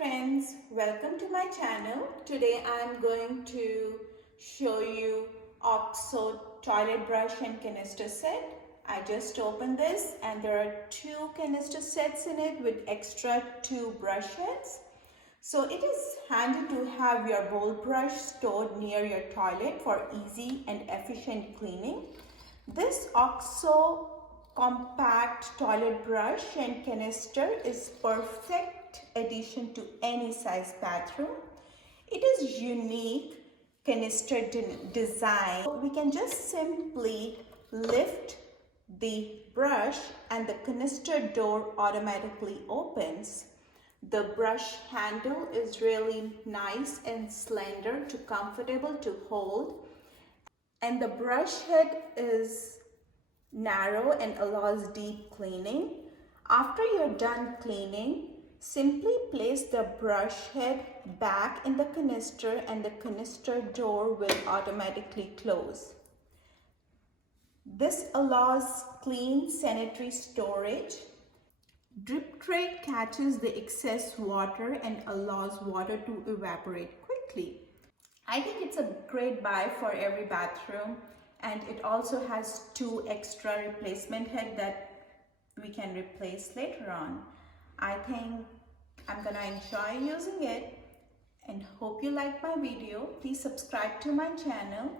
friends, welcome to my channel. Today I'm going to show you OXO Toilet Brush and Canister set. I just opened this and there are two canister sets in it with extra 2 brush heads. So it is handy to have your bowl brush stored near your toilet for easy and efficient cleaning. This OXO compact toilet brush and canister is perfect addition to any size bathroom. It is unique canister design. We can just simply lift the brush and the canister door automatically opens. The brush handle is really nice and slender to comfortable to hold, and the brush head is narrow and allows deep cleaning. After you're done cleaning, simply place the brush head back in the canister and the canister door will automatically close. This allows clean sanitary storage. Drip tray catches the excess water and allows water to evaporate quickly. I think it's a great buy for every bathroom, and it also has 2 extra replacement head that we can replace later on. I think I'm gonna enjoy using it and hope you like my video. Please subscribe to my channel